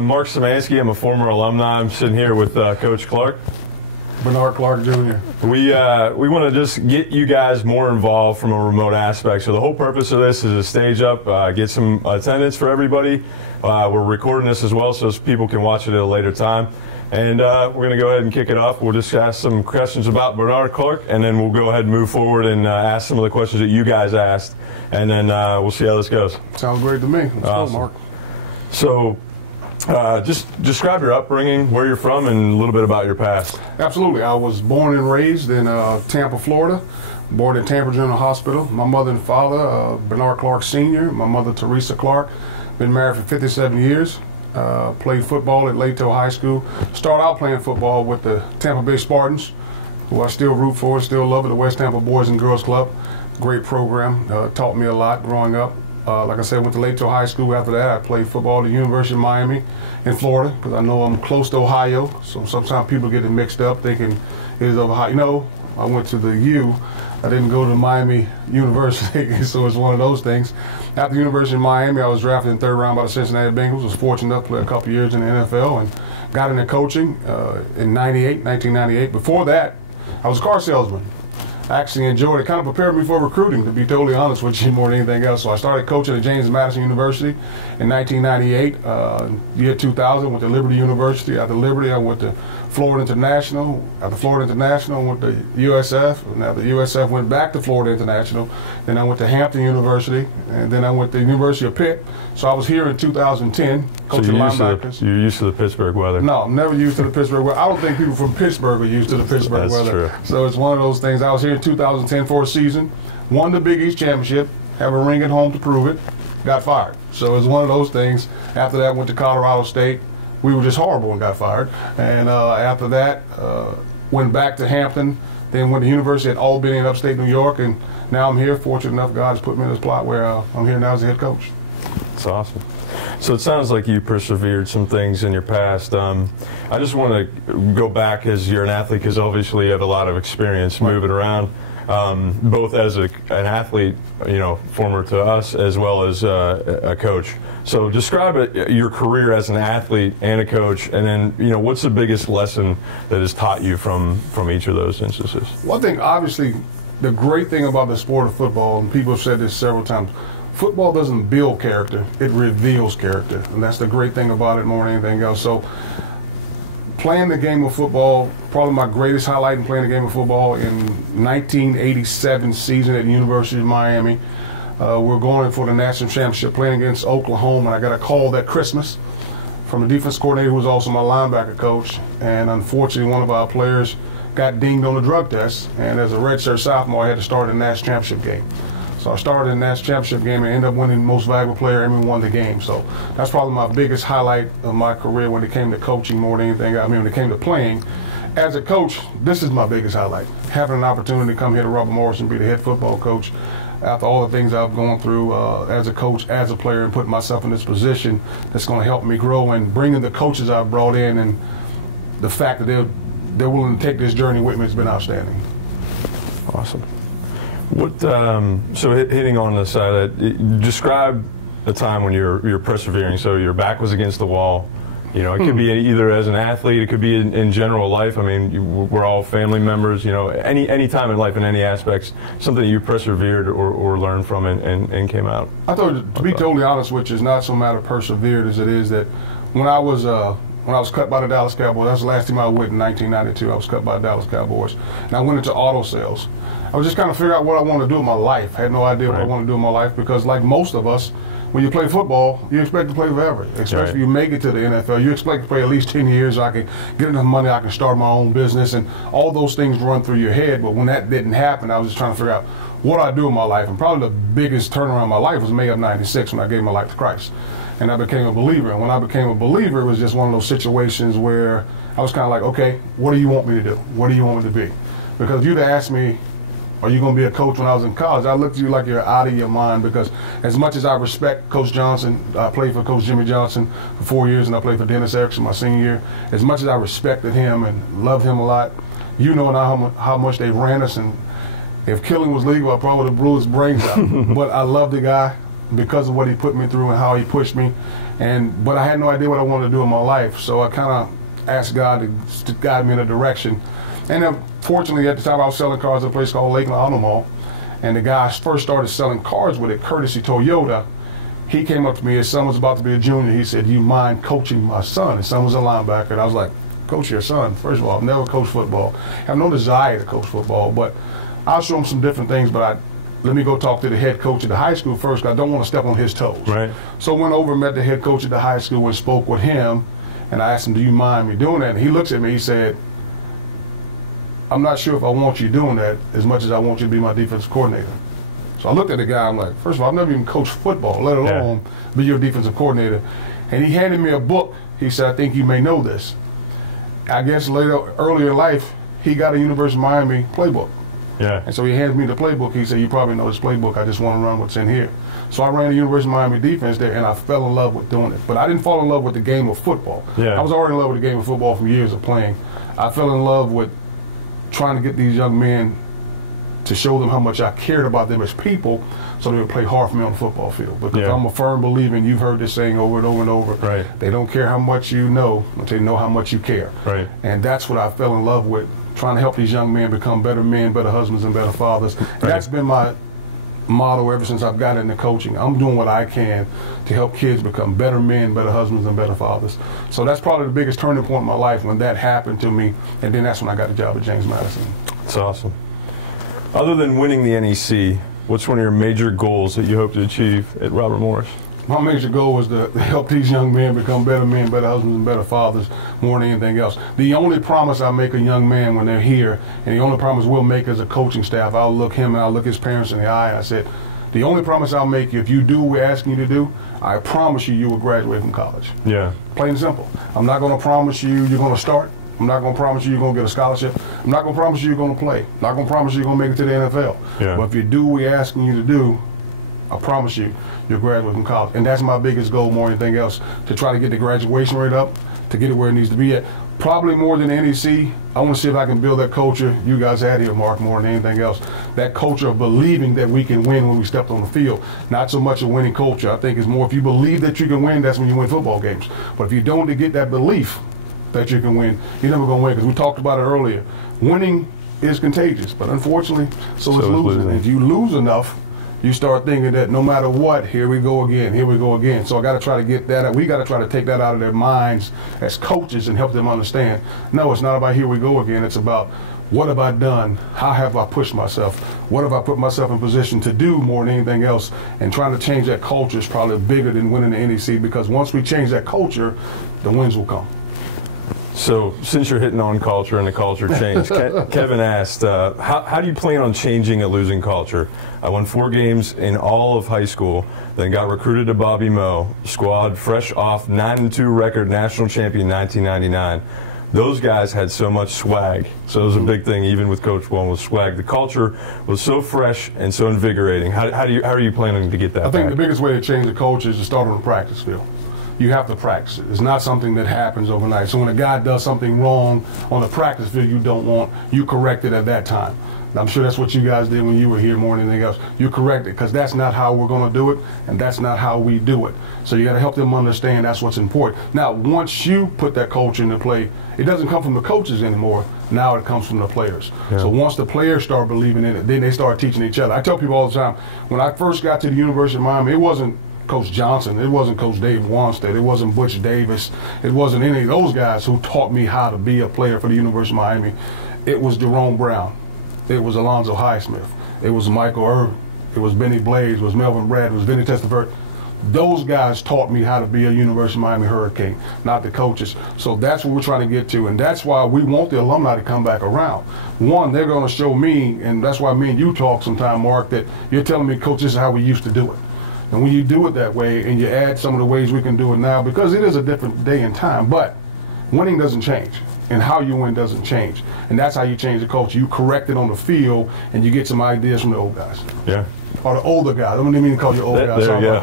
I'm Mark Szymanski. I'm a former alumni. I'm sitting here with Coach Clark. Bernard Clark Jr. We want to just get you guys more involved from a remote aspect. So the whole purpose of this is to stage up, get some attendance for everybody. We're recording this as well so people can watch it at a later time. And we're going to go ahead and kick it off. We'll just ask some questions about Bernard Clark, and then we'll go ahead and move forward and ask some of the questions that you guys asked. And then we'll see how this goes. Sounds great to me. Let's go, Mark. So just describe your upbringing, where you're from, and a little bit about your past. Absolutely. I was born and raised in Tampa, Florida. Born in Tampa General Hospital. My mother and father, Bernard Clark Sr., my mother, Teresa Clark. Been married for 57 years. Played football at Lato High School. Started out playing football with the Tampa Bay Spartans, who I still root for, still love it, the West Tampa Boys and Girls Club. Great program. Taught me a lot growing up. Like I said, went to Lato High School. After that, I played football at the University of Miami in Florida, because I know I'm close to Ohio, so sometimes people get it mixed up thinking it is Ohio. No, I went to the U. I didn't go to Miami University, so it's one of those things. After the University of Miami, I was drafted in the 3rd round by the Cincinnati Bengals. Was fortunate enough to play a couple years in the NFL and got into coaching in 1998. Before that, I was a car salesman. I actually enjoyed it. Kind of prepared me for recruiting, to be totally honest with you, more than anything else. So I started coaching at James Madison University in 1998. Year 2000, went to Liberty University. After Liberty, I went to Florida International. After Florida International, I went to USF. And after USF, went back to Florida International. Then I went to Hampton University. And then I went to the University of Pitt. So I was here in 2010, coaching linebackers. You're used to the Pittsburgh weather. No, I'm never used to the Pittsburgh weather. I don't think people from Pittsburgh are used to the Pittsburgh weather. True. So it's one of those things. I was here in 2010 for a season, won the Big East Championship, have a ring at home to prove it, got fired. So it's one of those things. After that, went to Colorado State. We were just horrible and got fired. And after that, went back to Hampton, then went to University at Albany in upstate New York, and now I'm here. Fortunate enough, God has put me in this plot where I'm here now as a head coach. That's awesome. So it sounds like you persevered some things in your past. I just want to go back as you're an athlete, because obviously you have a lot of experience moving around, both as an athlete, former to us, as well as a coach. So describe your career as an athlete and a coach, and then what's the biggest lesson that has taught you from each of those instances? Well, I think obviously the great thing about the sport of football, and people have said this several times, football doesn't build character, it reveals character. And that's the great thing about it more than anything else. So playing the game of football, probably my greatest highlight in playing the game of football in 1987 season at the University of Miami. We're going for the national championship, playing against Oklahoma, and I got a call that Christmas from the defense coordinator, who was also my linebacker coach. And unfortunately, one of our players got dinged on the drug test, and as a redshirt sophomore, I had to start a national championship game. So I started in the national championship game and ended up winning most valuable player and we won the game. So that's probably my biggest highlight of my career when it came to coaching more than anything. I mean, when it came to playing. As a coach, this is my biggest highlight. Having an opportunity to come here to Robert Morris and be the head football coach after all the things I've gone through as a coach, as a player, and putting myself in this position that's going to help me grow, and bringing the coaches I've brought in, and the fact that they're willing to take this journey with me has been outstanding. Awesome. What so hitting on the side, describe a time when you're persevering. So your back was against the wall. It could be either as an athlete, it could be in general life. I mean, we're all family members. Any time in life, in any aspects, something that you persevered or learned from and came out. I thought, to be totally honest with you, it's not so matter persevered as it is that when I was cut by the Dallas Cowboys, that's the last team I was with in 1992. I was cut by the Dallas Cowboys, and I went into auto sales. I was just kind of figuring out what I wanted to do in my life. I had no idea what I wanted to do in my life, because like most of us, when you play football, you expect to play forever. Especially if you make it to the NFL, you expect to play at least 10 years. I can get enough money, I can start my own business, and all those things run through your head. But when that didn't happen, I was just trying to figure out what I do in my life. And probably the biggest turnaround in my life was May of '96 when I gave my life to Christ. And I became a believer. And when I became a believer, it was just one of those situations where I was kind of like, okay, what do you want me to do? What do you want me to be? Because if you'd asked me, are you going to be a coach when I was in college, I looked at you like you're out of your mind, because as much as I respect Coach Johnson, I played for Coach Jimmy Johnson for 4 years, and I played for Dennis Erickson my senior year. As much as I respected him and loved him a lot, now how much they ran us, and if killing was legal, I probably would have blew his brains out. But I love the guy because of what he put me through and how he pushed me. But I had no idea what I wanted to do in my life, so I kind of asked God to guide me in a direction. And then, fortunately, at the time I was selling cars at a place called Lakeland Auto Mall, and the guy I first started selling cars with it, courtesy Toyota. He came up to me, his son was about to be a junior. He said, "Do you mind coaching my son?" His son was a linebacker, and I was like, "Coach your son?" First of all, I've never coached football. I have no desire to coach football, but I'll show him some different things, but let me go talk to the head coach at the high school first, because I don't want to step on his toes. Right. So I went over and met the head coach at the high school and spoke with him, and I asked him, "Do you mind me doing that?" And he looks at me, he said, "I'm not sure if I want you doing that as much as I want you to be my defensive coordinator." So I looked at the guy, I'm like, first of all, I've never even coached football, let alone be your defensive coordinator. And he handed me a book. He said, "I think you may know this." I guess earlier in life, he got a University of Miami playbook. Yeah. And so he handed me the playbook. He said, "You probably know this playbook. I just want to run what's in here." So I ran the University of Miami defense there, and I fell in love with doing it. But I didn't fall in love with the game of football. Yeah. I was already in love with the game of football from years of playing. I fell in love with trying to get these young men to show them how much I cared about them as people, so they would play hard for me on the football field. Because I'm a firm believer, and you've heard this saying over and over and over, right. They don't care how much you know until they know how much you care. Right. And that's what I fell in love with, trying to help these young men become better men, better husbands, and better fathers. Right. That's been my motto ever since I've got into coaching. I'm doing what I can to help kids become better men, better husbands, and better fathers. So that's probably the biggest turning point in my life when that happened to me, and then that's when I got the job at James Madison. That's awesome. Other than winning the NEC, what's one of your major goals that you hope to achieve at Robert Morris? My major goal is to help these young men become better men, better husbands, and better fathers more than anything else. The only promise I make a young man when they're here, and the only promise we'll make as a coaching staff, I'll look him and I'll look his parents in the eye, and I said, the only promise I'll make you, if you do what we're asking you to do, I promise you, you will graduate from college. Yeah. Plain and simple. I'm not going to promise you you're going to start. I'm not going to promise you you're going to get a scholarship. I'm not going to promise you you're going to play. I'm not going to promise you you're going to make it to the NFL. Yeah. But if you do what we're asking you to do, I promise you, you'll graduate from college. And that's my biggest goal more than anything else, to try to get the graduation rate up, to get it where it needs to be at. Probably more than NEC, I want to see if I can build that culture you guys had here, Mark, more than anything else. That culture of believing that we can win when we stepped on the field. Not so much a winning culture. I think it's more, if you believe that you can win, that's when you win football games. But if you don't get that belief that you can win, you're never going to win, because we talked about it earlier. Winning is contagious, but unfortunately, so is losing. If you lose enough, you start thinking that no matter what, here we go again, here we go again. So I got to try to get that, we got to try to take that out of their minds as coaches and help them understand, no, it's not about here we go again, it's about what have I done, how have I pushed myself, what have I put myself in position to do more than anything else, and trying to change that culture is probably bigger than winning the NEC, because once we change that culture, the wins will come. So, since you're hitting on culture and the culture change, Kevin asked, how do you plan on changing a losing culture? I won 4 games in all of high school, then got recruited to Bobby Moe squad, fresh off 9-2 record, national champion 1999. Those guys had so much swag. So it was a big thing, even with Coach One, was swag. The culture was so fresh and so invigorating. How are you planning to get that I think back? the biggest way to change the culture is to start on the practice field. You have to practice it. It's not something that happens overnight. So when a guy does something wrong on the practice field you don't want, you correct it at that time. And I'm sure that's what you guys did when you were here more than anything else. You correct it, because that's not how we're going to do it, and that's not how we do it. So you got to help them understand that's what's important. Now, once you put that culture into play, it doesn't come from the coaches anymore. Now it comes from the players. Yeah. So once the players start believing in it, then they start teaching each other. I tell people all the time, when I first got to the University of Miami, it wasn't Coach Johnson, it wasn't Coach Dave Wanstead, it wasn't Butch Davis, it wasn't any of those guys who taught me how to be a player for the University of Miami. It was Jerome Brown, it was Alonzo Highsmith, it was Michael Irvin, it was Benny Blaze, it was Melvin Brad, it was Vinny Testaverde. Those guys taught me how to be a University of Miami Hurricane, not the coaches. So that's what we're trying to get to, and that's why we want the alumni to come back around. One, they're going to show me, and that's why me and you talk sometime, Mark, that you're telling me, Coach, this is how we used to do it. And when you do it that way and you add some of the ways we can do it now, because it is a different day and time, but winning doesn't change, and how you win doesn't change. And that's how you change the culture. You correct it on the field, and you get some ideas from the old guys. Yeah. Or the older guys. I don't even mean to call you old guys. Sorry about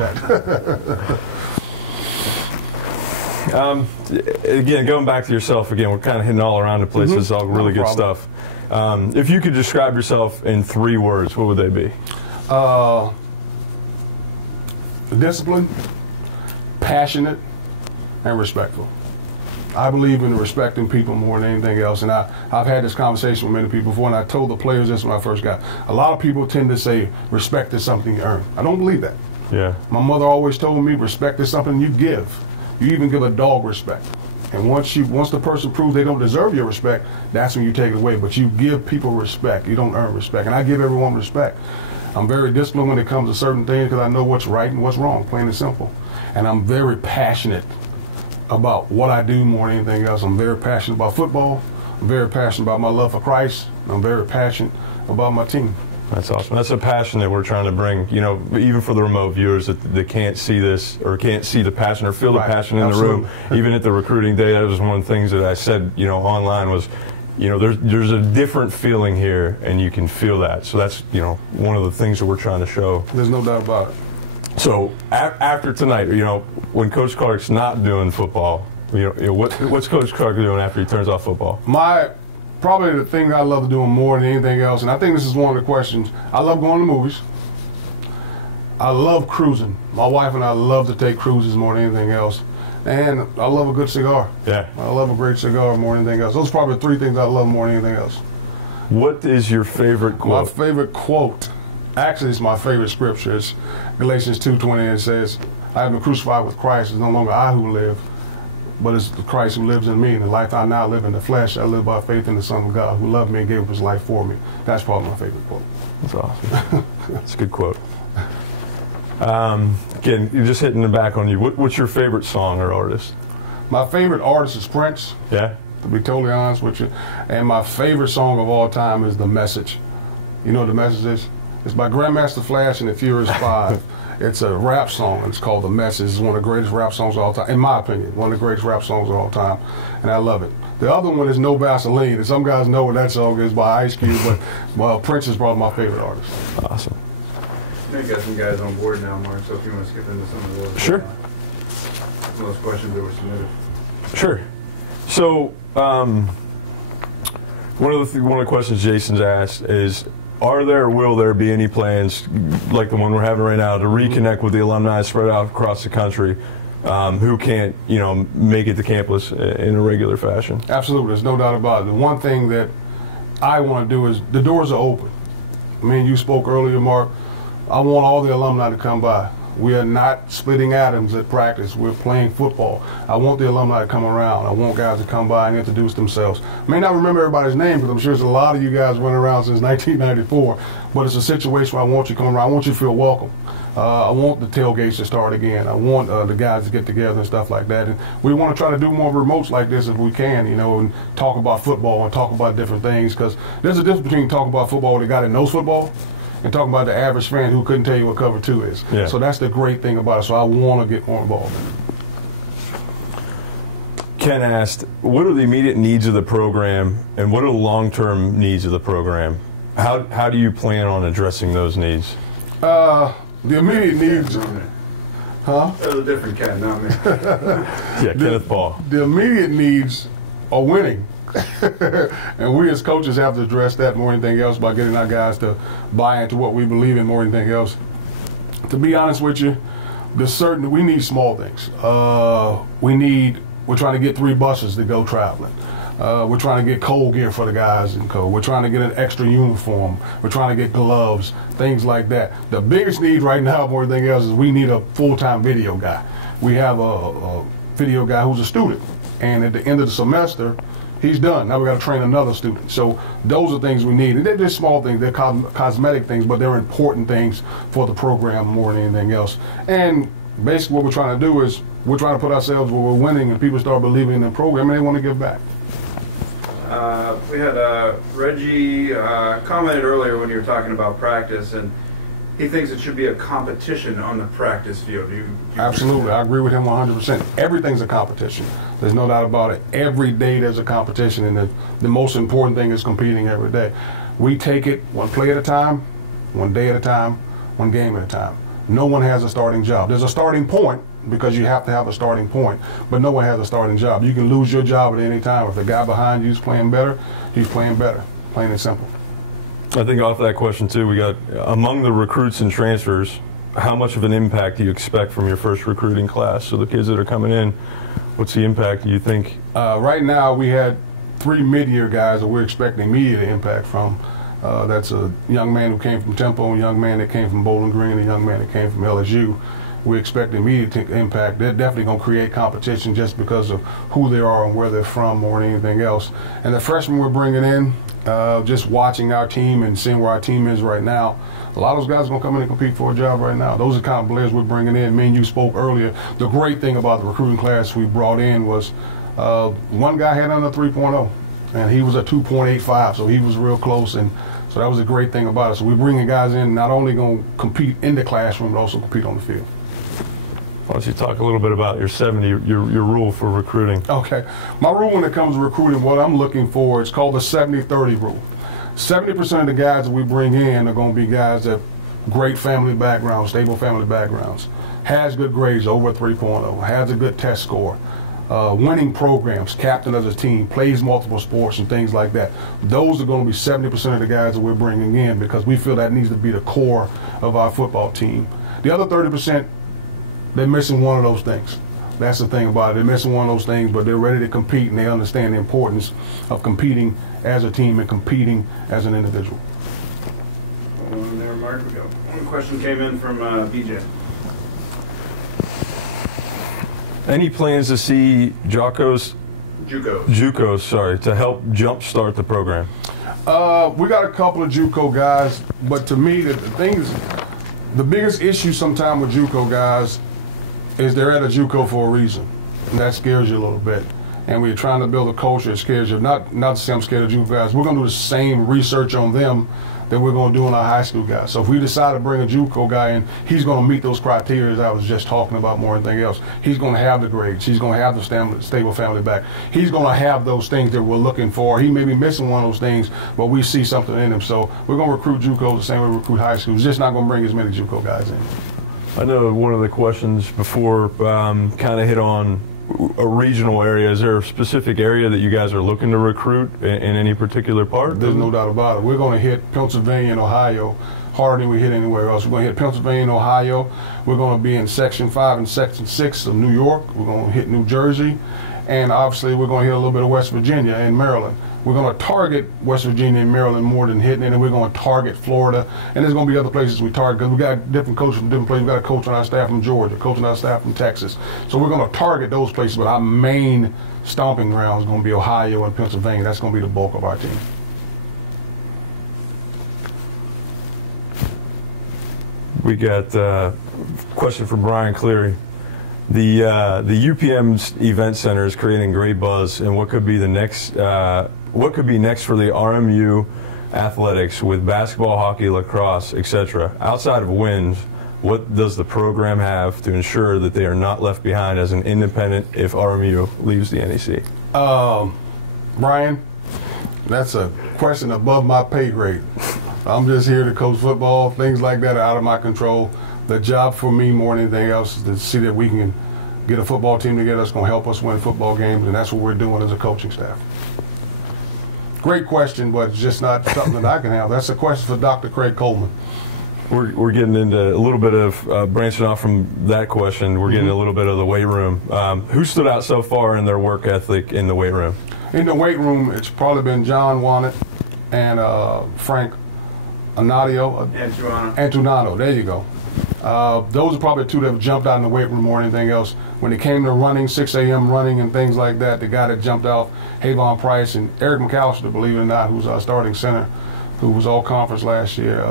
that. Again, going back to yourself again, we're kind of hitting all around the place. This is all really good stuff. If you could describe yourself in 3 words, what would they be? Discipline, passionate, and respectful. I believe in respecting people more than anything else, and I've had this conversation with many people before, and I told the players this when I first got. A lot of people tend to say respect is something you earn. I don't believe that. Yeah. My mother always told me respect is something you give. You even give a dog respect. And once the person proves they don't deserve your respect, that's when you take it away. But you give people respect. You don't earn respect. And I give everyone respect. I'm very disciplined when it comes to certain things because I know what's right and what's wrong, plain and simple. And I'm very passionate about what I do more than anything else. I'm very passionate about football. I'm very passionate about my love for Christ. I'm very passionate about my team. That's awesome. That's a passion that we're trying to bring, you know, even for the remote viewers that can't see this or can't see the passion or feel the passion in the room. Even at the recruiting day, that was one of the things that I said, you know, online was, you know, there's a different feeling here, and you can feel that. So that's, you know, one of the things that we're trying to show. There's no doubt about it. So after tonight, you know, when Coach Clark's not doing football, you know what's Coach Clark doing after he turns off football? Probably the thing I love doing more than anything else, and I think this is one of the questions, I love going to movies. I love cruising. My wife and I love to take cruises more than anything else. And I love a good cigar. Yeah. I love a great cigar more than anything else. Those are probably the three things I love more than anything else. What is your favorite quote? My favorite quote, actually it's my favorite scripture. It's Galatians 2:20, and it says, I have been crucified with Christ. It's no longer I who live, but it's Christ who lives in me. And the life I now live in the flesh, I live by faith in the Son of God who loved me and gave up his life for me. That's probably my favorite quote. That's awesome. That's a good quote. Again, you're just hitting the back on you. What's your favorite song or artist? My favorite artist is Prince. Yeah? To be totally honest with you. And my favorite song of all time is The Message. You know what The Message is? It's by Grandmaster Flash and the Furious Five. It's a rap song, and it's called The Message. It's one of the greatest rap songs of all time, in my opinion, one of the greatest rap songs of all time, and I love it. The other one is No Vaseline, and some guys know what that song is by Ice Cube, but well, Prince is probably my favorite artist. Awesome. I think you got some guys on board now, Mark, so if you want to skip into some of those. Sure. Some of those questions that were submitted. Sure. So, one of the questions Jason's asked is, are there or will there be any plans, like the one we're having right now, to reconnect with the alumni spread out across the country who can't, you know, make it to campus in a regular fashion? Absolutely. There's no doubt about it. The one thing that I want to do is the doors are open. I mean, you spoke earlier, Mark. I want all the alumni to come by. We are not splitting atoms at practice. We're playing football. I want the alumni to come around. I want guys to come by and introduce themselves. I may not remember everybody's name, because I'm sure there's a lot of you guys running around since 1994, but it's a situation where I want you to come around. I want you to feel welcome. I want the tailgates to start again. I want the guys to get together and stuff like that. And we want to try to do more remotes like this if we can, you know, and talk about football and talk about different things, because there's a difference between talking about football with a guy that knows football and talking about the average fan who couldn't tell you what cover 2 is. Yeah. So that's the great thing about it. So I want to get more involved. Ken asked, what are the immediate needs of the program and what are the long-term needs of the program? How do you plan on addressing those needs? The immediate needs... Huh? That was a different Ken, not me. Yeah, Kenneth Ball. The immediate needs are winning. And we as coaches have to address that more than anything else by getting our guys to buy into what we believe in more than anything else. To be honest with you, we need small things. We're trying to get 3 buses to go traveling. We're trying to get cold gear for the guys in cold. We're trying to get an extra uniform. We're trying to get gloves, things like that. The biggest need right now more than anything else is we need a full-time video guy. We have a video guy who's a student, and at the end of the semester, he's done. Now we got to train another student. So those are things we need. And they're just small things. They're cosmetic things, but they're important things for the program more than anything else. And basically what we're trying to do is we're trying to put ourselves where we're winning and people start believing in the program and they want to give back. We had Reggie commented earlier when you were talking about practice, and he thinks it should be a competition on the practice field. Do you Absolutely. I agree with him 100%. Everything's a competition. There's no doubt about it. Every day there's a competition, and the most important thing is competing every day. We take it one play at a time, one day at a time, one game at a time. No one has a starting job. There's a starting point because you have to have a starting point, but no one has a starting job. You can lose your job at any time. If the guy behind you is playing better, he's playing better, plain and simple. I think off that question too, we got among the recruits and transfers, how much of an impact do you expect from your first recruiting class? So the kids that are coming in, What's the impact you think? Right now, we had 3 mid-year guys that we're expecting immediate impact from. That's a young man who came from Temple, a young man that came from Bowling Green, a young man that came from LSU. We expect immediate impact. They're definitely going to create competition just because of who they are and where they're from more than anything else. And the freshmen we're bringing in, just watching our team and seeing where our team is right now, a lot of those guys are going to come in and compete for a job right now. Those are the kind of players we're bringing in. Me and you spoke earlier. The great thing about the recruiting class we brought in was one guy had under 3.0, and he was a 2.85, so he was real close. And so that was a great thing about it. So we're bringing guys in not only going to compete in the classroom, but also compete on the field. Why don't you talk a little bit about your 70, your rule for recruiting? Okay. My rule when it comes to recruiting, what I'm looking for, it's called the 70-30 rule. 70% of the guys that we bring in are going to be guys that great family backgrounds, stable family backgrounds, has good grades over 3.0, has a good test score, winning programs, captain of the team, plays multiple sports and things like that. Those are going to be 70% of the guys that we're bringing in because we feel that needs to be the core of our football team. The other 30%, they're missing one of those things. That's the thing about it. They're missing one of those things, but they're ready to compete, and they understand the importance of competing as a team and competing as an individual. There, Mark, we go. One question came in from BJ. Any plans to see JUCOs, to help jumpstart the program? We got a couple of JUCO guys, but to me, the thing is, the biggest issue sometimes with JUCO guys is they're at a JUCO for a reason, and that scares you a little bit. And we're trying to build a culture that scares you. Not to say I'm scared of JUCO guys. We're going to do the same research on them that we're going to do on our high school guys. So if we decide to bring a JUCO guy in, he's going to meet those criteria as I was just talking about more than anything else. He's going to have the grades. He's going to have the stable family back. He's going to have those things that we're looking for. He may be missing one of those things, but we see something in him. So we're going to recruit JUCO the same way we recruit high schools. Just not going to bring as many JUCO guys in. I know one of the questions before kind of hit on a regional area. Is there a specific area that you guys are looking to recruit in any particular part? There's no doubt about it. We're going to hit Pennsylvania and Ohio harder than we hit anywhere else. We're going to hit Pennsylvania and Ohio. We're going to be in Section 5 and Section 6 of New York. We're going to hit New Jersey. And obviously we're going to hit a little bit of West Virginia and Maryland. We're going to target West Virginia and Maryland more than hitting it, and we're going to target Florida. And there's going to be other places we target because we got different coaches from different places. We got a coach on our staff from Georgia, a coach on our staff from Texas. So we're going to target those places, but our main stomping ground is going to be Ohio and Pennsylvania. That's going to be the bulk of our team. We got a question from Brian Cleary. The UPM's event center is creating great buzz, and what could be the next? What could be next for the RMU athletics with basketball, hockey, lacrosse, etc.? Outside of wins, what does the program have to ensure that they are not left behind as an independent if RMU leaves the NEC? Brian, that's a question above my pay grade. I'm just here to coach football. Things like that are out of my control. The job for me more than anything else is to see that we can get a football team together that's going to help us win football games, and that's what we're doing as a coaching staff. Great question, but it's just not something that I can have. That's a question for Dr. Craig Coleman. We're getting into a little bit of branching off from that question. We're getting a little bit of the weight room. Who stood out so far in their work ethic in the weight room? In the weight room, it's probably been John Wannett and Frank Antunano. There you go. Those are probably two that have jumped out in the weight room more than anything else. When it came to running, 6 a.m. running and things like that, the guy that jumped out, Havon Price, and Eric McAllister, believe it or not, who's our starting center, who was all conference last year.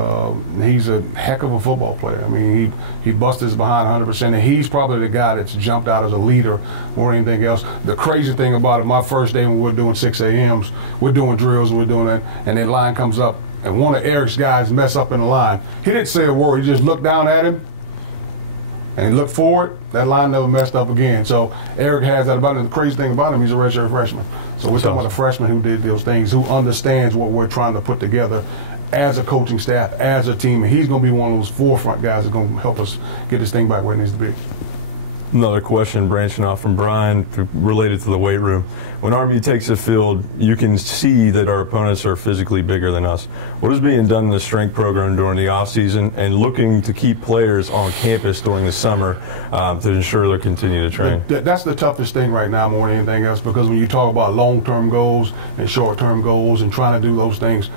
He's a heck of a football player. I mean, he busted his behind 100%, and he's probably the guy that's jumped out as a leader more than anything else. The crazy thing about it, my first day when we're doing 6 a.m.s, we're doing drills and we're doing that, and that line comes up, and one of Eric's guys mess up in the line. He didn't say a word. He just looked down at him, and he looked forward. That line never messed up again. So Eric has that about him. The crazy thing about him, he's a redshirt freshman. So we're talking about a freshman who did those things, who understands what we're trying to put together as a coaching staff, as a team. And he's going to be one of those forefront guys that's going to help us get this thing back where it needs to be. Another question branching off from Brian related to the weight room. When Army takes the field, you can see that our opponents are physically bigger than us. What is being done in the strength program during the off season and looking to keep players on campus during the summer to ensure they'll continue to train? That's the toughest thing right now more than anything else, because when you talk about long-term goals and short-term goals and trying to do those things,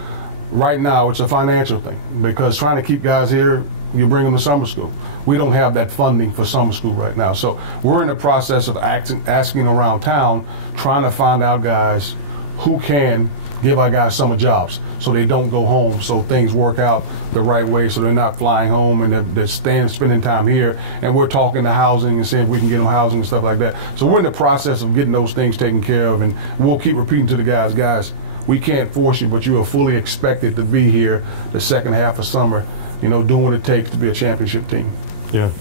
right now it's a financial thing, because trying to keep guys here, you bring them to summer school. We don't have that funding for summer school right now. So we're in the process of asking around town, trying to find out guys who can give our guys summer jobs so they don't go home, so things work out the right way, so they're not flying home and they're spending time here. And we're talking to housing and seeing if we can get them housing and stuff like that. So we're in the process of getting those things taken care of, and we'll keep repeating to the guys, we can't force you, but you are fully expected to be here the second half of summer, doing what it takes to be a championship team. Yeah.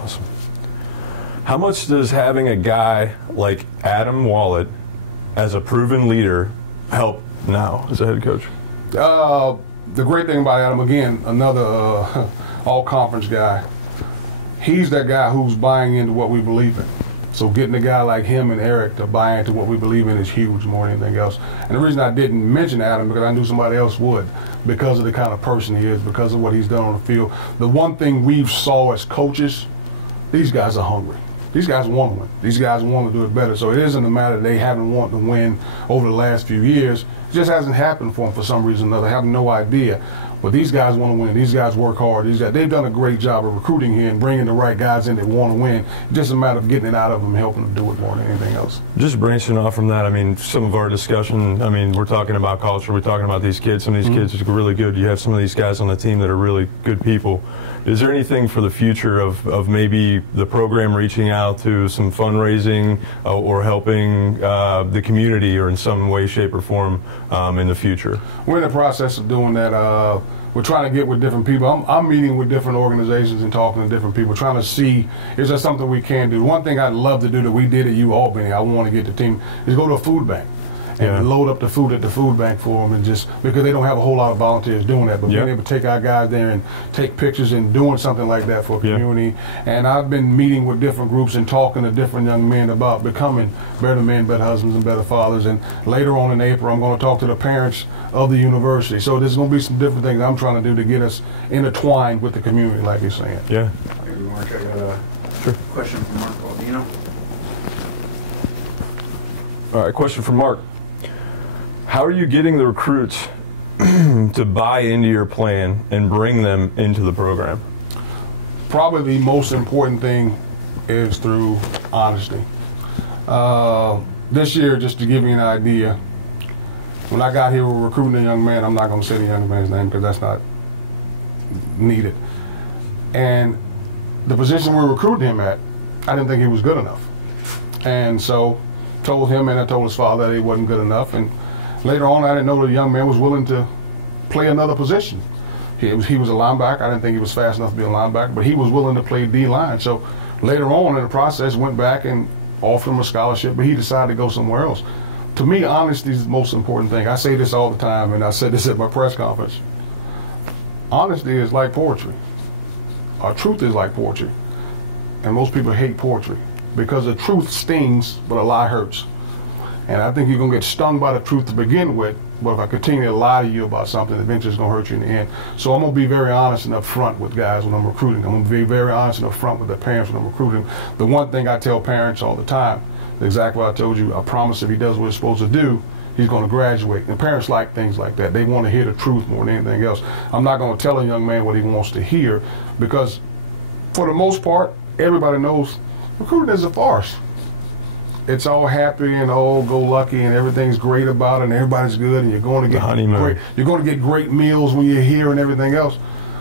Awesome. How much does having a guy like Adam Wallet as a proven leader help now as a head coach? The great thing about Adam, again, another all-conference guy, he's that guy who's buying into what we believe in. So getting a guy like him and Eric to buy into what we believe in is huge more than anything else. And the reason I didn't mention Adam, because I knew somebody else would, because of the kind of person he is, because of what he's done on the field. The one thing we've saw as coaches, these guys are hungry. These guys want to win. These guys want to do it better. So it isn't a matter they haven't wanted to win over the last few years. It just hasn't happened for them for some reason or another. I have no idea. But these guys want to win. These guys work hard. They've done a great job of recruiting here and bringing the right guys in that want to win. It's just a matter of getting it out of them and helping them do it more than anything else. Just branching off from that, some of our discussion, we're talking about culture. We're talking about these kids. Some of these kids are really good. You have some of these guys on the team that are really good people. Is there anything for the future of maybe the program reaching out to some fundraising or helping the community or in some way, shape, or form in the future? We're in the process of doing that. We're trying to get with different people. I'm meeting with different organizations and talking to different people, trying to see, is there something we can do? One thing I'd love to do that we did at Albany, I want to get the team, is go to a food bank and load up the food at the food bank for them, and just because they don't have a whole lot of volunteers doing that, but being able to take our guys there and take pictures and doing something like that for a community. And I've been meeting with different groups and talking to different young men about becoming better men, better husbands, and better fathers. And later on in April, I'm going to talk to the parents of the university. So there's going to be some different things I'm trying to do to get us intertwined with the community, like you're saying. Yeah. Mark, I got a question from Mark Baldino. All right, question from Mark. How are you getting the recruits to buy into your plan and bring them into the program? Probably the most important thing is through honesty. This year, just to give you an idea, when I got here, we were recruiting a young man. I'm not going to say the young man's name because that's not needed. And the position we were recruiting him at, I didn't think he was good enough. And so told him and I told his father that he wasn't good enough. And later on, I didn't know the young man was willing to play another position. He was a linebacker. I didn't think he was fast enough to be a linebacker, but he was willing to play D-line. So later on in the process, went back and offered him a scholarship, but he decided to go somewhere else. To me, honesty is the most important thing. I say this all the time, and I said this at my press conference. Honesty is like poetry. Our truth is like poetry. And most people hate poetry because the truth stings, but a lie hurts. And I think you're going to get stung by the truth to begin with, but if I continue to lie to you about something, eventually it's going to hurt you in the end. So I'm going to be very honest and upfront with guys when I'm recruiting. I'm going to be very honest and upfront with the parents when I'm recruiting. The one thing I tell parents all the time, exactly what I told you, I promise if he does what he's supposed to do, he's going to graduate. And parents like things like that. They want to hear the truth more than anything else. I'm not going to tell a young man what he wants to hear because for the most part, everybody knows recruiting is a farce. It's all happy and all go lucky and everything's great about it and everybody's good and you're going to get great meals when you're here and everything else.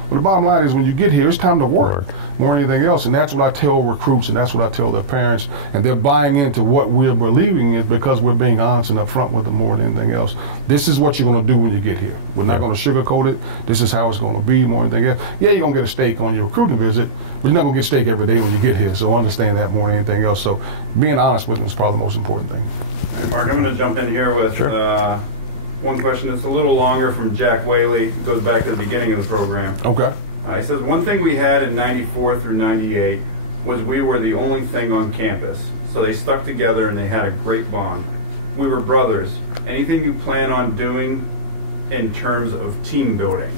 But the bottom line is when you get here, it's time to work more than anything else. And that's what I tell recruits and that's what I tell their parents. And they're buying into what we're believing is because we're being honest and upfront with them more than anything else. This is what you're going to do when you get here. We're not going to sugarcoat it. This is how it's going to be more than anything else. Yeah, you're going to get a steak on your recruiting visit, but you're not going to get steak every day when you get here. So understand that more than anything else. So being honest with them is probably the most important thing. Hey, Mark, I'm going to jump in here with one question that's a little longer from Jack Whaley. It goes back to the beginning of the program. Okay. He says, one thing we had in 94 through 98 was we were the only thing on campus. So they stuck together and they had a great bond. We were brothers. Anything you plan on doing in terms of team building?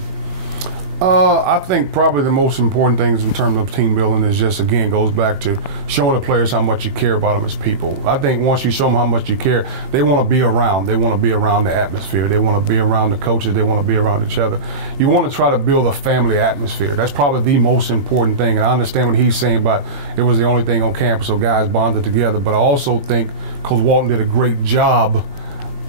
I think probably the most important things in terms of team building is just, again, goes back to showing the players how much you care about them as people. I think once you show them how much you care, they want to be around. They want to be around the atmosphere. They want to be around the coaches. They want to be around each other. You want to try to build a family atmosphere. That's probably the most important thing. And I understand what he's saying about it was the only thing on campus, so guys bonded together. But I also think Coach Walton did a great job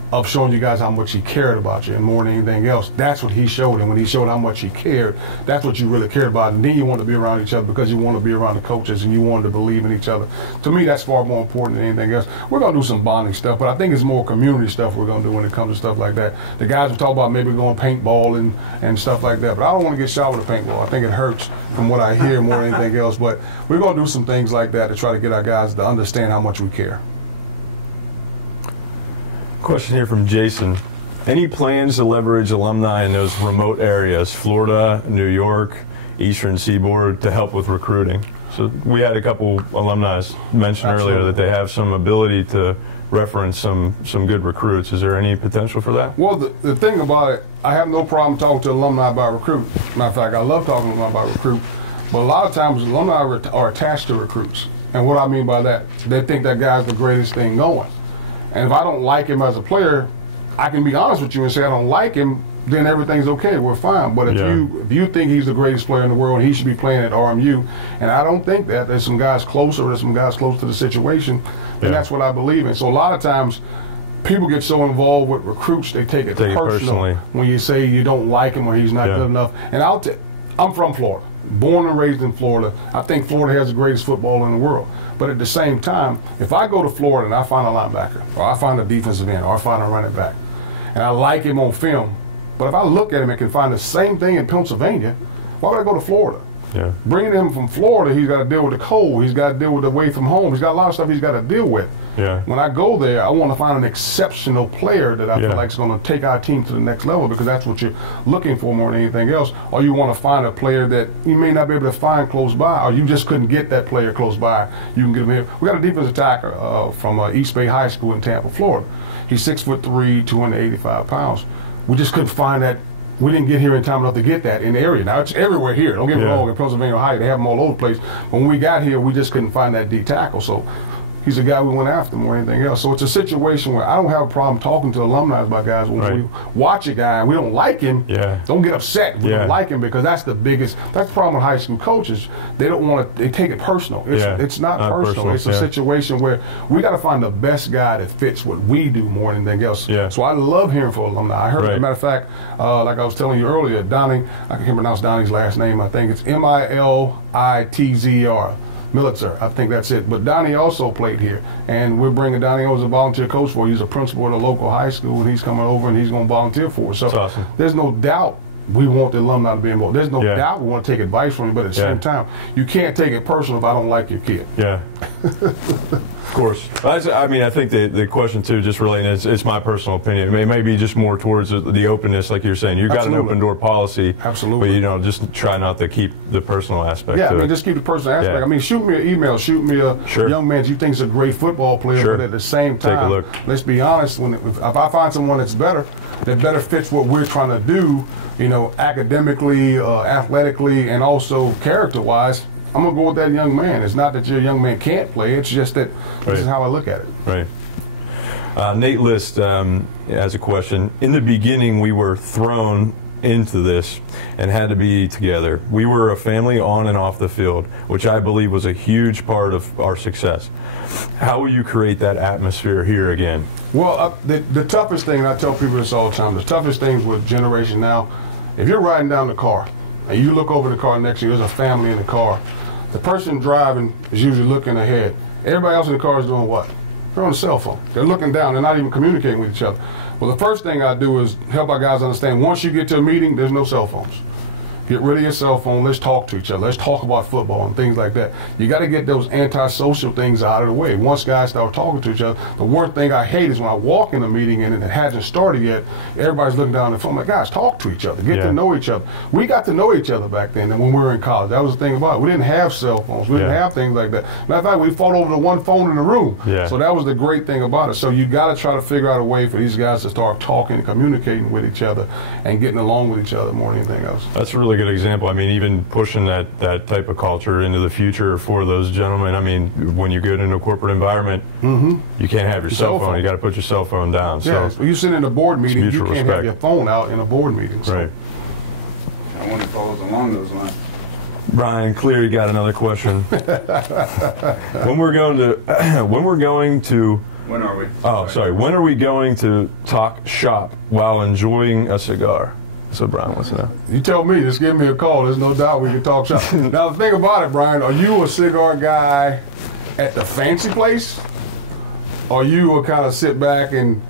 of showing you guys how much he cared about you, and more than anything else, that's what he showed. And when he showed how much he cared, that's what you really cared about. And then you want to be around each other because you want to be around the coaches and you want to believe in each other. To me, that's far more important than anything else. We're going to do some bonding stuff, but I think it's more community stuff we're going to do when it comes to stuff like that. The guys will talk about maybe going paintball and stuff like that, but I don't want to get shot with a paintball. I think it hurts from what I hear more than anything else. But we're going to do some things like that to try to get our guys to understand how much we care. Question here from Jason. Any plans to leverage alumni in those remote areas, Florida, New York, Eastern Seaboard, to help with recruiting? So we had a couple alumni mention earlier that they have some ability to reference some good recruits. Is there any potential for that? Well, the thing about it, I have no problem talking to alumni about recruit. Matter of fact, I love talking to them about recruit. But a lot of times alumni are attached to recruits. And what I mean by that, they think that guy's the greatest thing going. And if I don't like him as a player, I can be honest with you and say I don't like him, then everything's okay, we're fine. But if you think he's the greatest player in the world, he should be playing at RMU, and I don't think that. There's some guys closer, there's some guys close to the situation, and that's what I believe in. So a lot of times, people get so involved with recruits, they take it personally when you say you don't like him or he's not good enough. And I'm from Florida, born and raised in Florida. I think Florida has the greatest football in the world. But at the same time, if I go to Florida and I find a linebacker, or I find a defensive end, or I find a running back, and I like him on film, but if I look at him and can find the same thing in Pennsylvania, why would I go to Florida? Yeah. Bringing him from Florida, he's got to deal with the cold. He's got to deal with the away from home. He's got a lot of stuff he's got to deal with. Yeah. When I go there, I want to find an exceptional player that I feel like is going to take our team to the next level, because that's what you're looking for more than anything else. Or you want to find a player that you may not be able to find close by, or you just couldn't get that player close by. You can get him here. We got a defensive attacker from East Bay High School in Tampa, Florida. He's 6'3", 285 pounds. We just couldn't find that. We didn't get here in time enough to get that in the area. Now, it's everywhere here. Don't get me wrong, in Pennsylvania, Ohio, they have them all over the place. But when we got here, we just couldn't find that D tackle. So he's a guy we went after more than anything else. So it's a situation where I don't have a problem talking to alumni about guys. When we watch a guy and we don't like him, don't get upset. We don't like him, because that's the problem with high school coaches. They don't want to, they take it personal. It's not personal. It's a situation where we got to find the best guy that fits what we do more than anything else. So I love hearing from alumni. I heard, as a matter of fact, like I was telling you earlier, Donnie, I can't pronounce Donnie's last name. I think it's Militzer. Militzer, I think that's it. But Donnie also played here, and we're bringing Donnie over as a volunteer coach for. He's a principal at a local high school, and he's coming over and he's going to volunteer for us. So awesome. There's no doubt we want the alumni to be involved. There's no doubt we want to take advice from him, but at the same time, you can't take it personal if I don't like your kid. Yeah. Of course. I mean, I think the question, too, just relating, it's my personal opinion. It may be just more towards the openness, like you're saying. You've got an open door policy. Absolutely. But, you know, just try not to keep the personal aspect. Yeah, I mean, just keep the personal aspect. I mean, shoot me an email. Shoot me a young man that you think is a great football player, but at the same time, take a look. Let's be honest, if I find someone that better fits what we're trying to do, you know, academically, athletically, and also character-wise, I'm going to go with that young man. It's not that your young man can't play. It's just that this is how I look at it. Right. Nate List has a question. In the beginning, we were thrown into this and had to be together. We were a family on and off the field, which I believe was a huge part of our success. How will you create that atmosphere here again? Well, the toughest thing, and I tell people this all the time, the toughest things with generation now, if you're riding down the car and you look over the car next to you, there's a family in the car. The person driving is usually looking ahead. Everybody else in the car is doing what? They're on a cell phone. They're looking down. They're not even communicating with each other. Well, the first thing I do is help our guys understand, once you get to a meeting, there's no cell phones. Get rid of your cell phone. Let's talk to each other. Let's talk about football and things like that. You got to get those antisocial things out of the way. Once guys start talking to each other, the worst thing I hate is when I walk in a meeting and it hasn't started yet, everybody's looking down the phone. I'm like, guys, talk to each other. Get to know each other. We got to know each other back then and when we were in college. That was the thing about it. We didn't have cell phones. We didn't have things like that. Matter of fact, we fought over the one phone in the room. So that was the great thing about it. So you got to try to figure out a way for these guys to start talking and communicating with each other and getting along with each other more than anything else. That's a really good example. I mean, even pushing that type of culture into the future for those gentlemen. I mean, when you get into a corporate environment, you can't have your cell phone. You got to put your cell phone down. Yeah, so you sit in a board meeting, you can't respect. have your phone out in a board meeting. So. Right. I want to follow along those lines. Brian Cleary got another question. When are we? Oh, sorry. When are we going to talk shop while enjoying a cigar? So Brian wants to know. You tell me. Just give me a call. There's no doubt we can talk shop. Now the thing about it, Brian, are you a cigar guy at the fancy place? Or you a kind of sit back and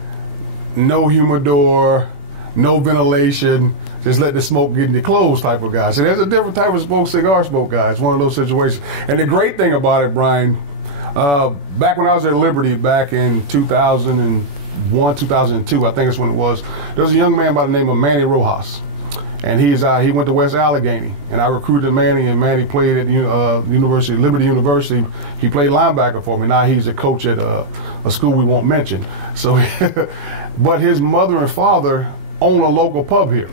no humidor, no ventilation, just let the smoke get in your clothes type of guy? So there's a different type of cigar smoke guy. It's one of those situations. And the great thing about it, Brian, back when I was at Liberty back in 2001, 2002, I think that's when it was, there was a young man by the name of Manny Rojas. And he went to West Allegheny. And I recruited Manny, and Manny played at Liberty University. He played linebacker for me. Now he's a coach at a school we won't mention. So, but his mother and father own a local pub here.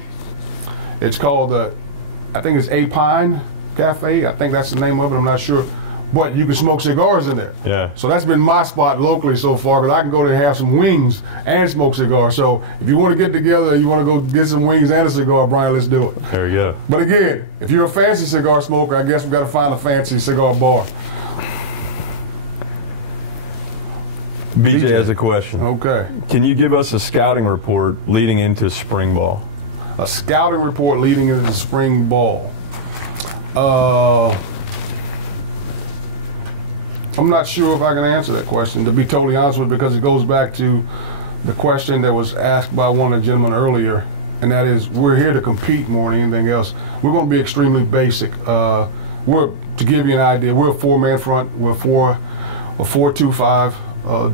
It's called, I think it's A Pine Cafe. I think that's the name of it. I'm not sure. But you can smoke cigars in there. Yeah. So that's been my spot locally so far, because I can go there and have some wings and smoke cigars. So if you want to get together, you want to go get some wings and a cigar, Brian, let's do it. There you go. But again, if you're a fancy cigar smoker, I guess we've got to find a fancy cigar bar. BJ has a question. Okay. Can you give us a scouting report leading into spring ball? A scouting report leading into the spring ball. I'm not sure if I can answer that question, to be totally honest with you, because it goes back to the question that was asked by one of the gentlemen earlier, and that is, we're here to compete more than anything else. We're going to be extremely basic. To give you an idea, we're a four-man front. We're a 4-2-5